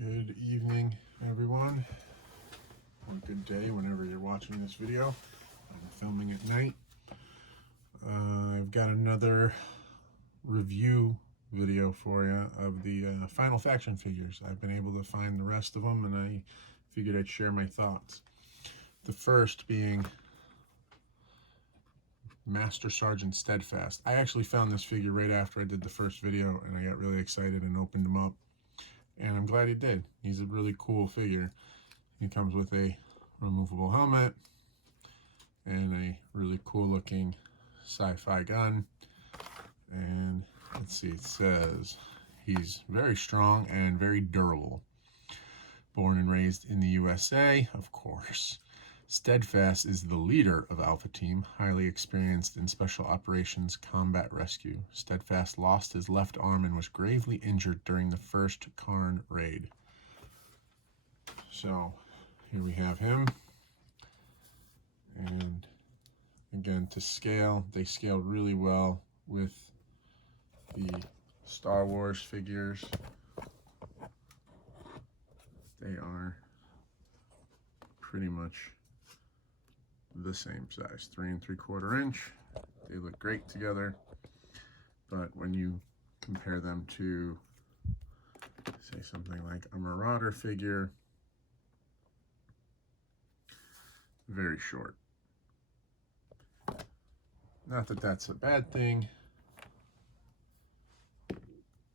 Good evening, everyone, or good day whenever you're watching this video. I'm filming at night. I've got another review video for you of the Final Faction figures. I've been able to find the rest of them, and I figured I'd share my thoughts. The first being Master Sergeant Steadfast. I actually found this figure right after I did the first video, and I got really excited and opened him up. And I'm glad he did. He's a really cool figure. He comes with a removable helmet and a really cool looking sci-fi gun. And let's see, it says he's very strong and very durable. Born and raised in the USA, of course. Steadfast is the leader of Alpha Team, highly experienced in special operations combat rescue. Steadfast lost his left arm and was gravely injured during the first Kharn raid. So here we have him. And again, to scale, they scale really well with the Star Wars figures. They are pretty much the same size, 3 3/4 inch. They look great together, but when you compare them to, say, something like a Marauder figure, very short. Not that that's a bad thing,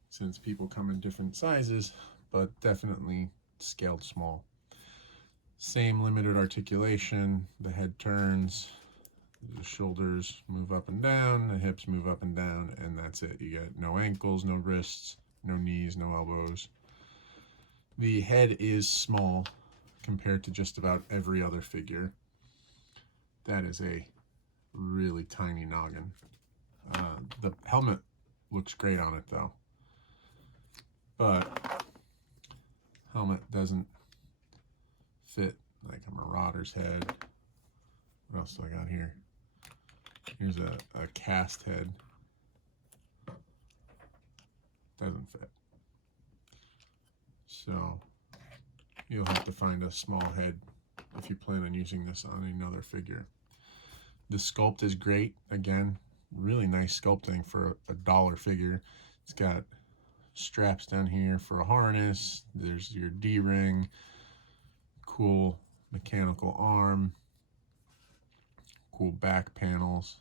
since people come in different sizes, but definitely scaled small. Same limited articulation, the head turns, the shoulders move up and down, the hips move up and down, and that's it. You get no ankles, no wrists, no knees, no elbows. The head is small compared to just about every other figure. That is a really tiny noggin. The helmet looks great on it though, but helmet doesn't fit like a Marauder's head. What else do I got here? Here's a cast head. Doesn't fit. So you'll have to find a small head if you plan on using this on another figure. The sculpt is great. Again, really nice sculpting for a dollar figure. It's got straps down here for a harness. There's your D-ring. Cool mechanical arm, cool back panels.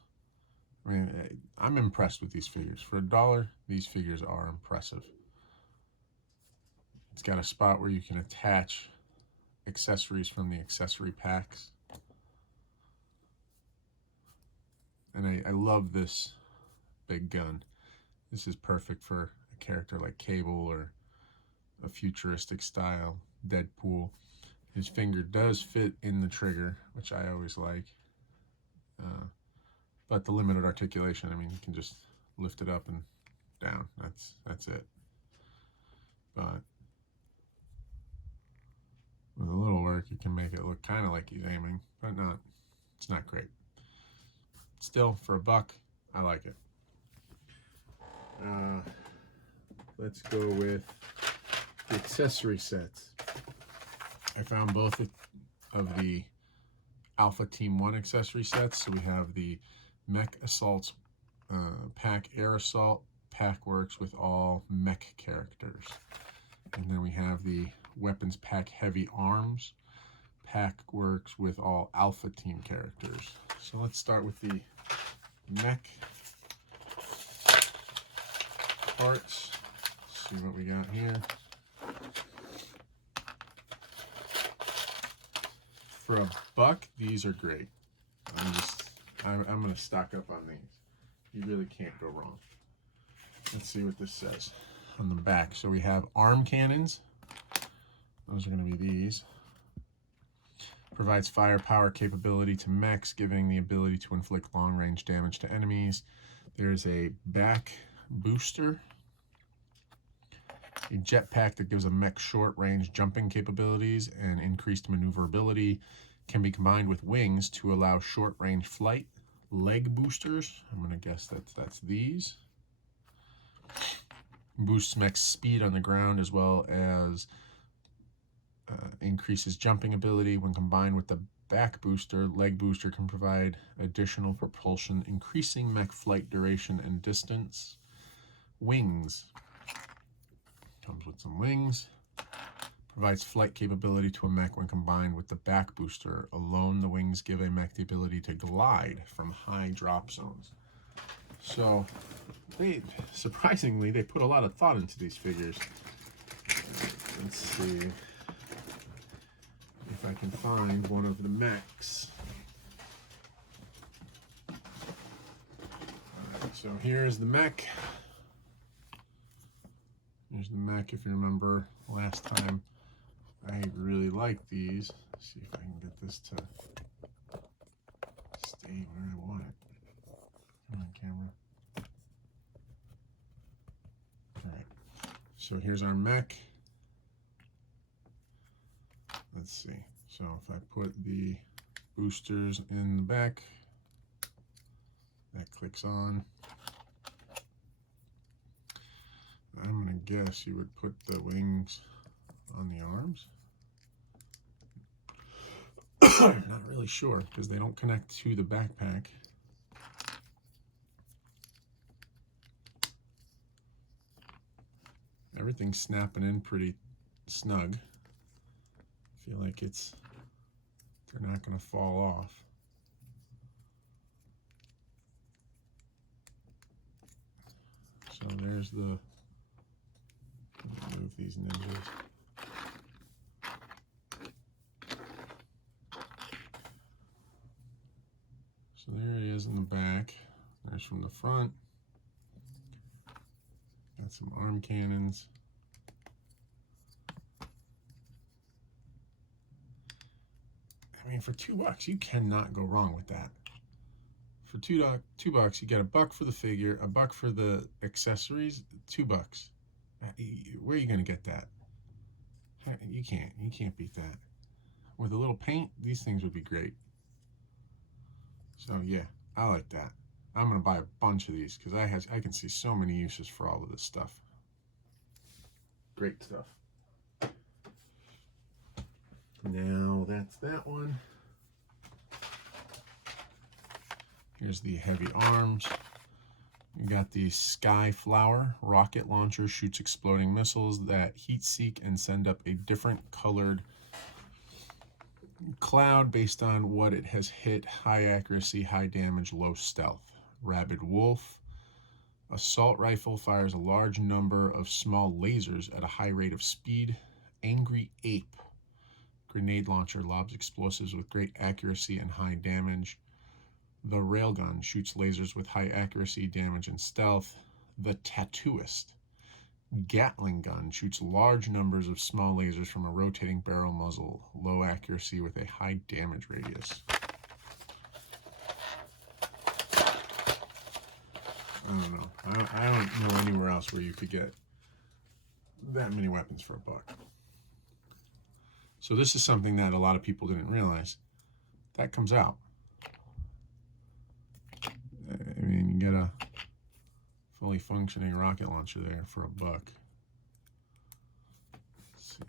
I mean, I'm impressed with these figures. For $1, these figures are impressive. It's got a spot where you can attach accessories from the accessory packs. And I love this big gun. This is perfect for a character like Cable or a futuristic style Deadpool. His finger does fit in the trigger, which I always like. But the limited articulation, I mean, you can just lift it up and down. That's it. But with a little work, you can make it look kind of like he's aiming, but not. It's not great. Still, for $1, I like it. Let's go with the accessory sets. I found both of the Alpha Team 1 accessory sets. So we have the Mech Assaults pack. Air Assault pack works with all Mech characters. And then we have the Weapons Pack Heavy Arms pack works with all Alpha Team characters. So let's start with the Mech parts. See what we got here. For $1, these are great. I'm gonna stock up on these. You really can't go wrong. Let's see what this says on the back. So we have arm cannons. Those are gonna be these. Provides firepower capability to mechs, giving the ability to inflict long-range damage to enemies. There's a back booster. A jetpack that gives a mech short-range jumping capabilities and increased maneuverability. Can be combined with wings to allow short-range flight. Leg boosters, I'm going to guess that's these. Boosts mech's speed on the ground as well as increases jumping ability. When combined with the back booster, leg booster can provide additional propulsion, increasing mech flight duration and distance. Wings. Comes with some wings. Provides flight capability to a mech when combined with the back booster. Alone, the wings give a mech the ability to glide from high drop zones. So, surprisingly, they put a lot of thought into these figures. Let's see if I can find one of the mechs. Alright, so here's the mech. Here's the mech, if you remember last time. I really like these. Let's see if I can get this to stay where I want it. Come on, camera. Alright, so here's our mech. Let's see. So if I put the boosters in the back, that clicks on. I'm going to guess you would put the wings on the arms. Not really sure because they don't connect to the backpack. Everything's snapping in pretty snug. I feel like they're not going to fall off. So there's the, move these ninjas. So there he is in the back. There's from the front. Got some arm cannons. I mean, for $2, you cannot go wrong with that. For $2, you get $1 for the figure, $1 for the accessories, $2. Where are you gonna get that? You can't beat that. With a little paint, these things would be great. So yeah, I like that. I'm gonna buy a bunch of these because I can see so many uses for all of this stuff. Great stuff. Now that's that one. Here's the heavy arms. You got the Sky Flower rocket launcher, shoots exploding missiles that heat seek and send up a different colored cloud based on what it has hit. High accuracy, high damage, low stealth. Rabid Wolf. Assault rifle fires a large number of small lasers at a high rate of speed. Angry Ape. Grenade launcher lobs explosives with great accuracy and high damage. The Railgun shoots lasers with high accuracy, damage, and stealth. The Tattooist. Gatling gun shoots large numbers of small lasers from a rotating barrel muzzle. Low accuracy with a high damage radius. I don't know. I don't know anywhere else where you could get that many weapons for $1. So this is something that a lot of people didn't realize. That comes out. I mean, you get a fully functioning rocket launcher there for $1. Let's see.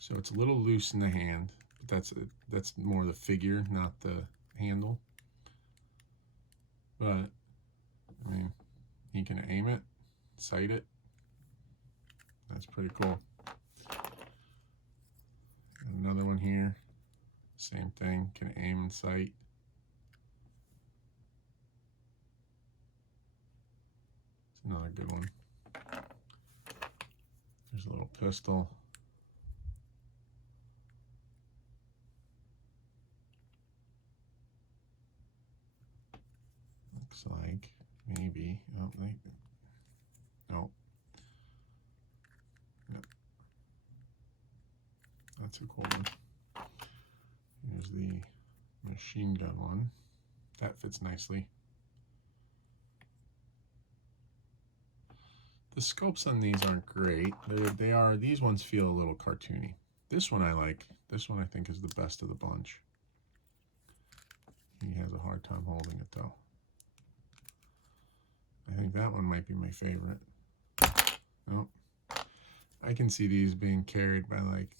So it's a little loose in the hand, but that's more the figure, not the handle. But I mean, you can aim it, sight it. That's pretty cool. Another one here, same thing, can aim and sight. It's another good one. There's a little pistol. Looks like maybe, oh, no. Yep. That's a cool one. Here's the machine gun one. That fits nicely. The scopes on these aren't great. These ones feel a little cartoony. This one I like. This one I think is the best of the bunch. He has a hard time holding it though. That one might be my favorite. Oh, I can see these being carried by like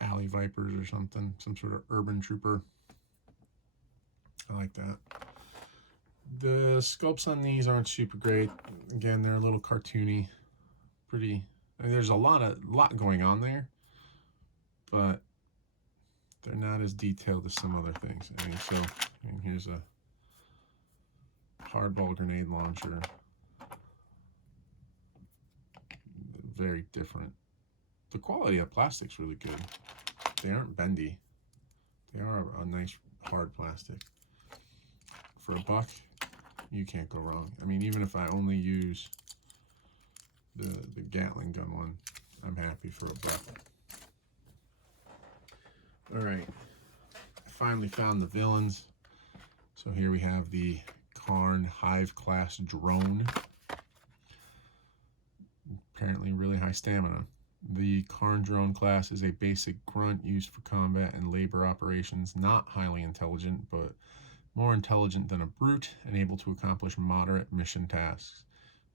alley vipers or something, some sort of urban trooper. I like that. The sculpts on these aren't super great. Again, they're a little cartoony. Pretty. I mean, there's a lot going on there, but they're not as detailed as some other things. I mean, here's a hardball grenade launcher. Very different. The quality of plastic's really good. They aren't bendy. They are a nice hard plastic. For $1, you can't go wrong. I mean, even if I only use the Gatling gun one, I'm happy for $1. All right, I finally found the villains. So here we have the Kharn Hive class drone. Apparently really high stamina. The Kharn drone class is a basic grunt used for combat and labor operations, not highly intelligent, but more intelligent than a brute and able to accomplish moderate mission tasks.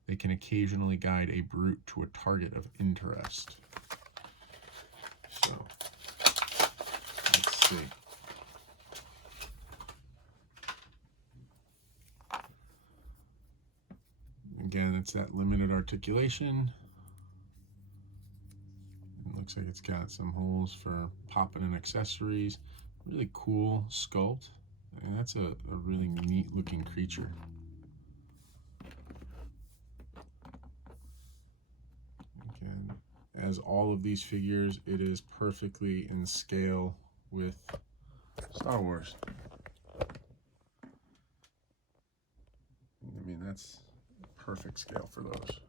They can occasionally guide a brute to a target of interest. So, let's see. Again, it's that limited articulation. It looks like it's got some holes for popping in accessories. Really cool sculpt. And that's a really neat looking creature. Again, as all of these figures, it is perfectly in scale with Star Wars. I mean, that's perfect scale for those.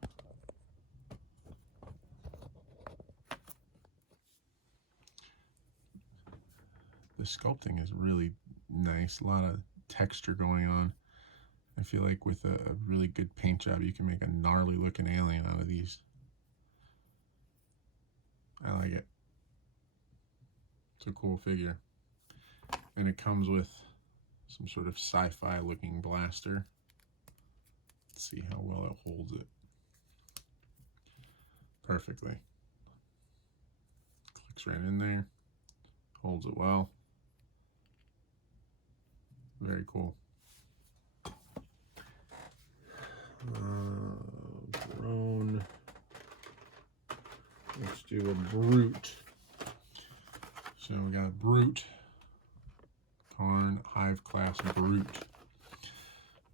The sculpting is really nice, a lot of texture going on. I feel like with a really good paint job, you can make a gnarly looking alien out of these. I like it. It's a cool figure. And it comes with some sort of sci-fi looking blaster. Let's see how well it holds it. Perfectly. Clicks right in there. Holds it well. Very cool. Drone. Let's do a brute. So we got a brute. Karn Hive class brute.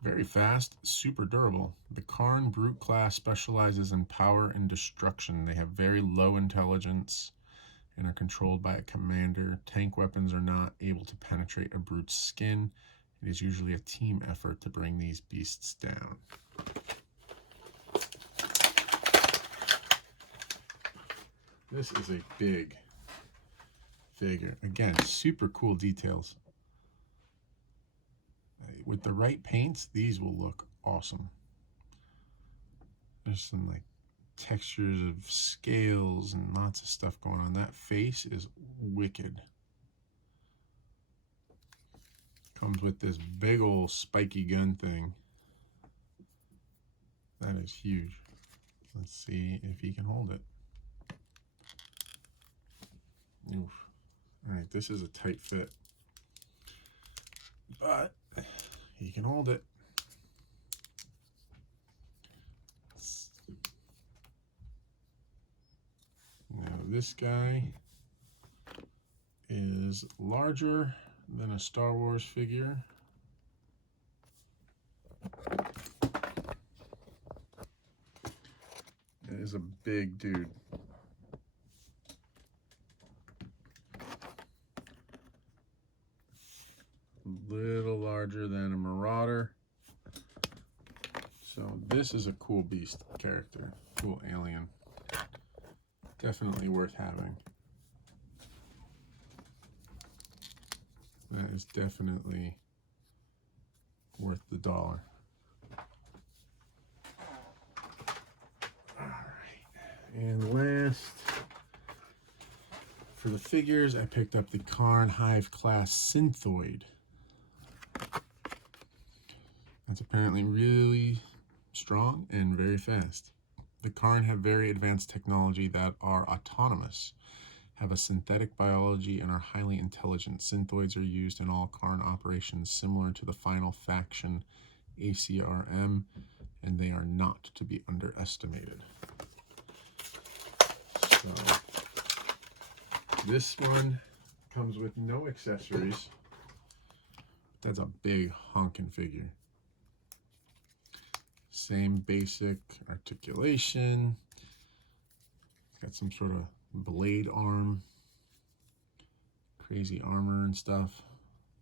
Very fast, super durable. The Kharne Brute class specializes in power and destruction. They have very low intelligence and are controlled by a commander. Tank weapons are not able to penetrate a brute's skin. It is usually a team effort to bring these beasts down. This is a big figure. Again, super cool details. With the right paints, these will look awesome. There's some like textures of scales and lots of stuff going on. That face is wicked. Comes with this big old spiky gun thing. That is huge. Let's see if he can hold it. Oof. All right, this is a tight fit, but he can hold it. Now this guy is larger than a Star Wars figure. It is a big dude. Little larger than a Marauder. So this is a cool beast character, cool alien. Definitely worth having. That is definitely worth the $1. All right, and last, for the figures, I picked up the Karn Hive class Synthoid. That's apparently really strong and very fast. The Karn have very advanced technology that are autonomous, have a synthetic biology, and are highly intelligent. Synthoids are used in all Karn operations similar to the final faction ACRM, and they are not to be underestimated. So this one comes with no accessories. That's a big honking figure. Same basic articulation. Got some sort of blade arm, crazy armor and stuff.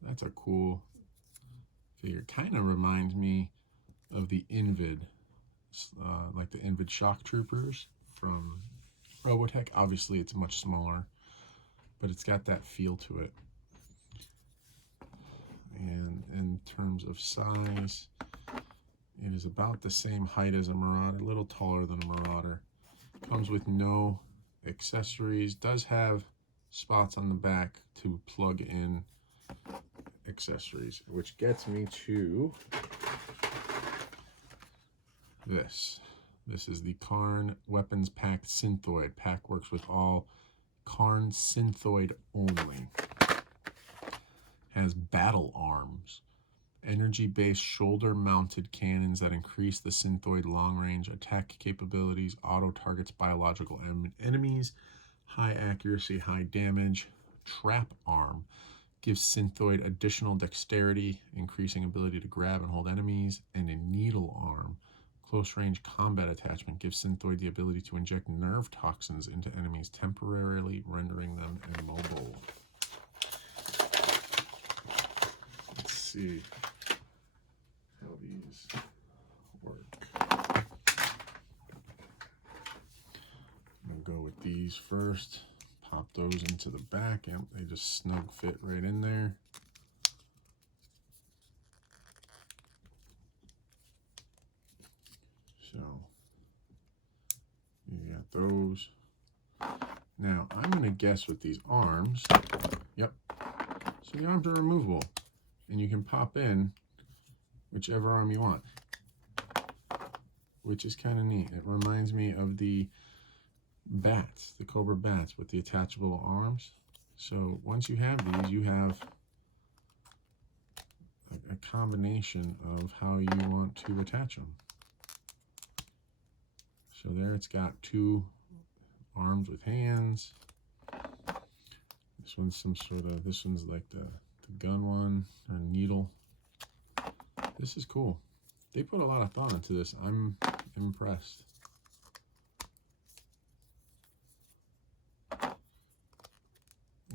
That's a cool figure. Kind of reminds me of the Invid, like the Invid Shock Troopers from Robotech. Obviously, it's much smaller, but it's got that feel to it. And in terms of size, it is about the same height as a Marauder, a little taller than a Marauder. Comes with no accessories. Does have spots on the back to plug in accessories, which gets me to this. This is the Kharne Weapons Pack Synthoid. Pack works with all Kharne Synthoid only. Has battle arms, energy-based shoulder-mounted cannons that increase the Synthoid long-range attack capabilities, auto-targets biological enemies, high accuracy, high damage, trap arm, gives Synthoid additional dexterity, increasing ability to grab and hold enemies, and a needle arm, close-range combat attachment, gives Synthoid the ability to inject nerve toxins into enemies, temporarily rendering them immobile. Let's see how these work. I'm gonna go with these first. Pop those into the back, and they just snug fit right in there. So you got those. Now I'm gonna guess with these arms. Yep. So the arms are removable, and you can pop in whichever arm you want, which is kind of neat. It reminds me of the bats, the Cobra bats with the attachable arms. So once you have these, you have a combination of how you want to attach them. So there it's got two arms with hands. This one's some sort of, this one's like the gun one, or needle. This is cool. They put a lot of thought into this. I'm impressed.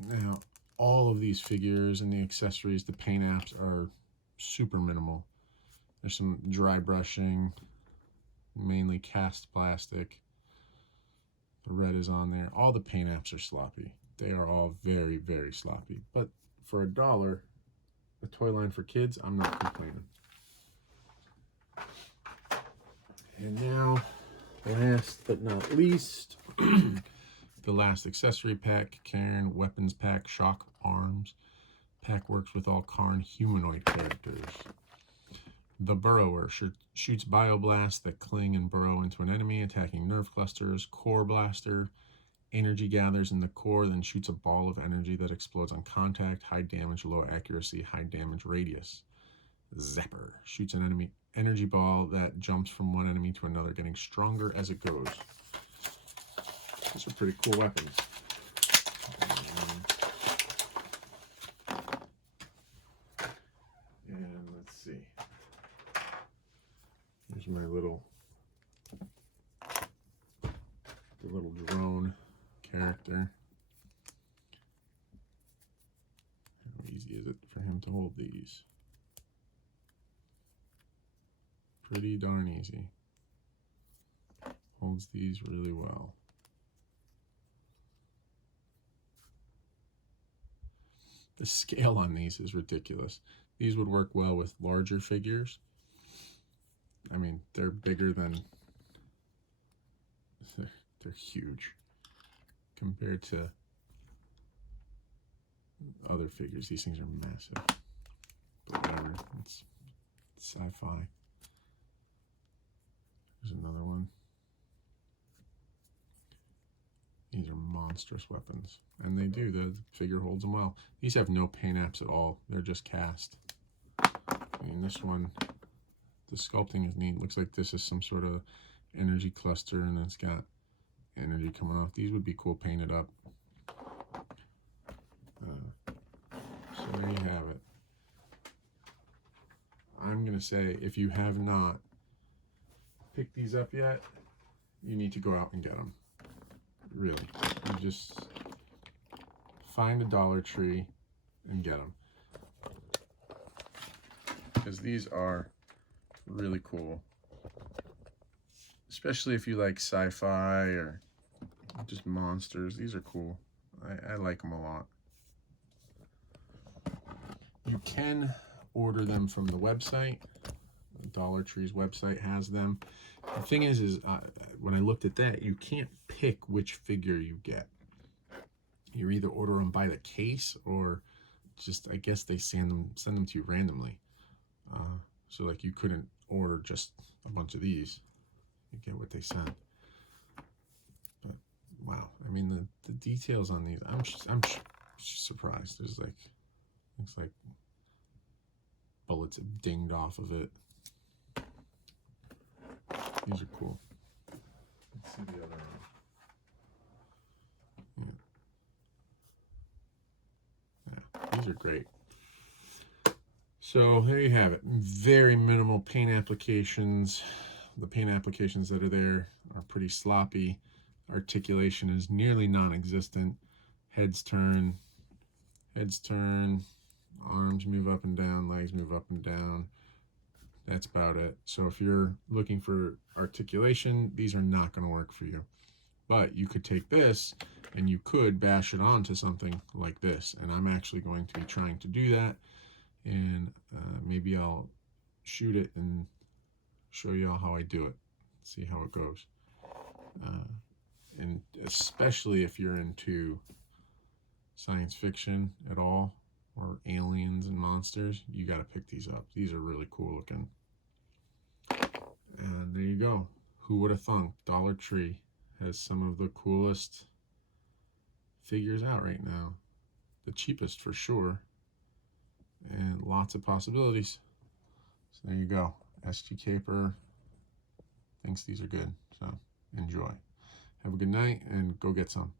Now, all of these figures and the accessories, the paint apps are super minimal. There's some dry brushing, mainly cast plastic. The red is on there. All the paint apps are sloppy. They are all very, very sloppy. But for $1, a toy line for kids, I'm not complaining. And now, last but not least, the last accessory pack, Kharne Weapons Pack Shock Arms. Pack works with all Karn humanoid characters. The Burrower shoots bioblasts that cling and burrow into an enemy, attacking nerve clusters. Core Blaster, energy gathers in the core, then shoots a ball of energy that explodes on contact. High damage, low accuracy, high damage radius. Zapper shoots an enemy energy ball that jumps from one enemy to another, getting stronger as it goes. These are pretty cool weapons. And let's see. Here's my little drone character. How easy is it for him to hold these? Pretty darn easy. Holds these really well. The scale on these is ridiculous. These would work well with larger figures. I mean, they're bigger than, they're huge compared to other figures. These things are massive. But whatever, Sci-fi. There's another one. These are monstrous weapons. And they do, the figure holds them well. These have no paint apps at all. They're just cast. And this one, the sculpting is neat. Looks like this is some sort of energy cluster, and it's got energy coming off. These would be cool painted up. So there you have it. I'm going to say, if you have not picked these up yet, you need to go out and get them. Really. You just find a Dollar Tree and get them. Because these are really cool. Especially if you like sci-fi or just monsters. These are cool. I like them a lot. You can order them from the website. Dollar Tree's website has them. The thing is when I looked at that, you can't pick which figure you get. You either order them by the case, or just, I guess they send them to you randomly. So like you couldn't order just a bunch of these. You get what they send. But wow, I mean the details on these, I'm surprised. There's like, looks like bullets have dinged off of it. These are cool. Let's see the other one. Yeah, these are great. So there you have it. Very minimal paint applications. The paint applications that are there are pretty sloppy. Articulation is nearly non-existent. Heads turn, arms move up and down, legs move up and down. That's about it. So if you're looking for articulation, these are not going to work for you. But you could take this and you could bash it onto something like this. And I'm actually going to be trying to do that. And maybe I'll shoot it and show you all how I do it. See how it goes. And especially if you're into science fiction at all, or aliens and monsters, you got to pick these up. These are really cool looking. And there you go. Who would have thunk Dollar Tree has some of the coolest figures out right now. The cheapest for sure. And lots of possibilities. So there you go. SG Caper thinks these are good. So enjoy. Have a good night and go get some.